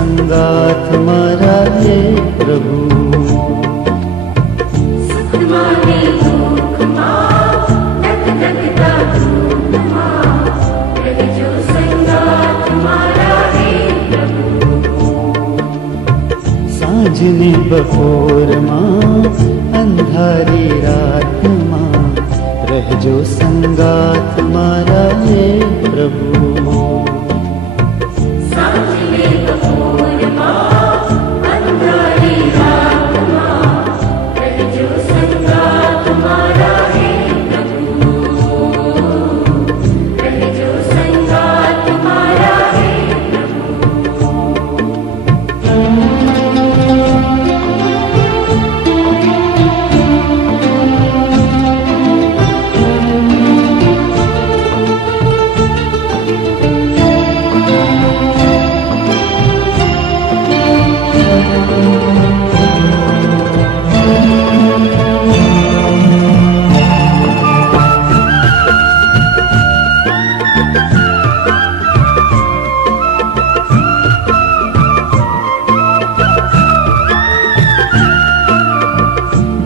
संगात मारा हे प्रभु। सुख माने दुख मां, धक धकता धूप मां, रहजो संगात मारा हे प्रभु। सांजने बपोर मां, अंधारी रात मां, रहजो संगात मारा हे प्रभु। सांजने बपोर मां, अंधारी रात मां, रहजो संगात मारा हे प्रभु। रहजो संगात मारा हे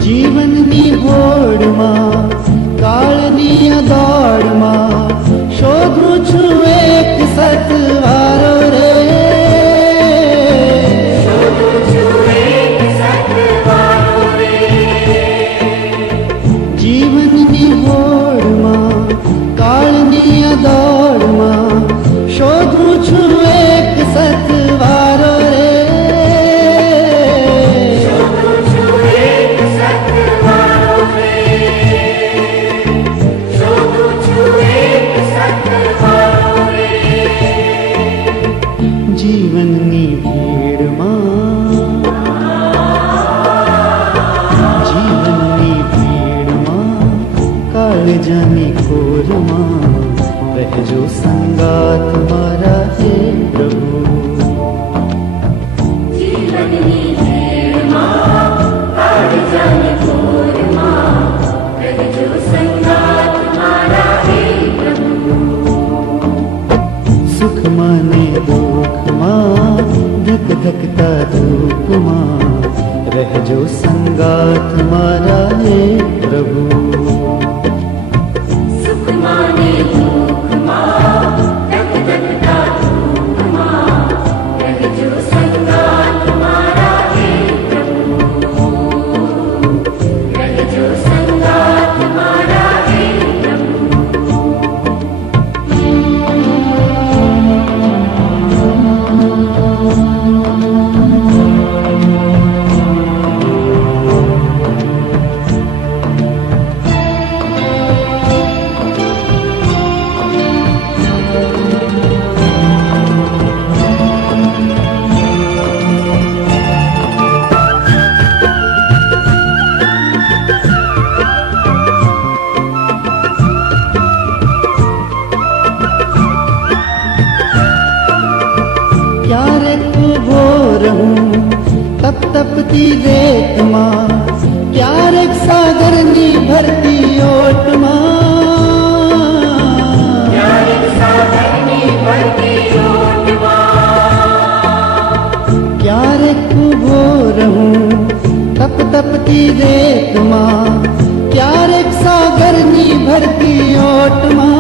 જીવનની હોડમાં, કાળની આ દોડમાં, શોધું છું એક સતવારો રે। શોધું છું એક સતવારો રે। જીવનની હોડમાં, કાળની આ દોડમાં, શોધું છું એક સતવારો રે। શોધું છું એક સતવારો રે। શોધું છું એક સતવારો રે। જીવનની ભીડમાં, જીવનની ભીડમાં, કાળજાની કોરમાં, રહેજો સંગાત મારા હે પ્રભુ। જીવનની ભીડમાં, કાળજાની ઘોરમાં, રહેજો સંગાત મારા હે પ્રભુ। સુખમાં ને દુઃખમાં, ધક ધકતા ધૂપમાં, રહેજો સંગાત મારા હે પ્રભુ। સુખ માને દુઃખ માં, ધક ધકતા ધૂપમાં, રહેજો સંગાત મારા હે પ્રભુ। રહેજો સંગાત મારા હે પ્રભુ। ક્યારેક ઉભો રહું તપ તપતી રેતમાં, ક્યારેક સાગરની ભરતી ઓટમાં, ક્યારેક સાગરની ભરતી ઓટમાં, ક્યારેક ઉભો રહું તપ તપતી રેતમાં, ક્યારેક સાગરની ભરતી ઓટમાં,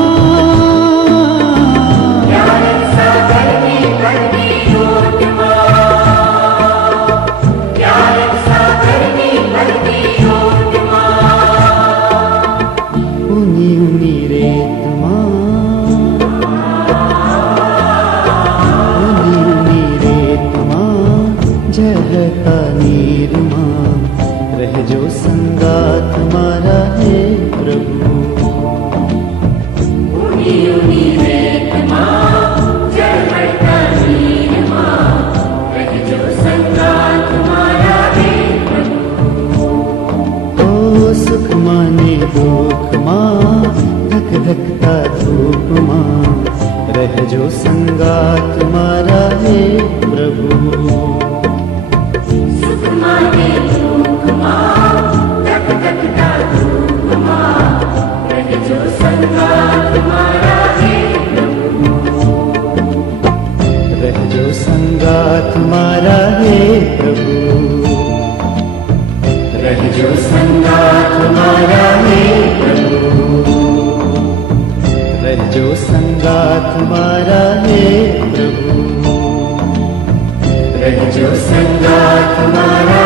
ક્યારેક સાગરની ભરતી ઓટમાં, ક્યારેક સાગરની ભરતી ઓટમાં, ઊની ઊની રેતમાં, ઊની ઊની રેતમાં, ઝરતા નીરમાં, રહેજો સંગાત મારા હે પ્રભુ। ઊની ઊની રેતમાં, ઝરતા નીરમાં, રહેજો સંગાત મારા હે પ્રભુ। ઓ સુખમાં ને દુઃખમાં, ધક ધકતા ધૂપમાં, રહેજો સંગાત મારા હે પ્રભુ। સુખ માને દુઃખ માં, ધક ધકતા ધૂપમાં, રહેજો સંગાત મારા હે પ્રભુ। રહેજો સંગાત रहजो संगात मारा हे प्रभु रहजो संगात मारा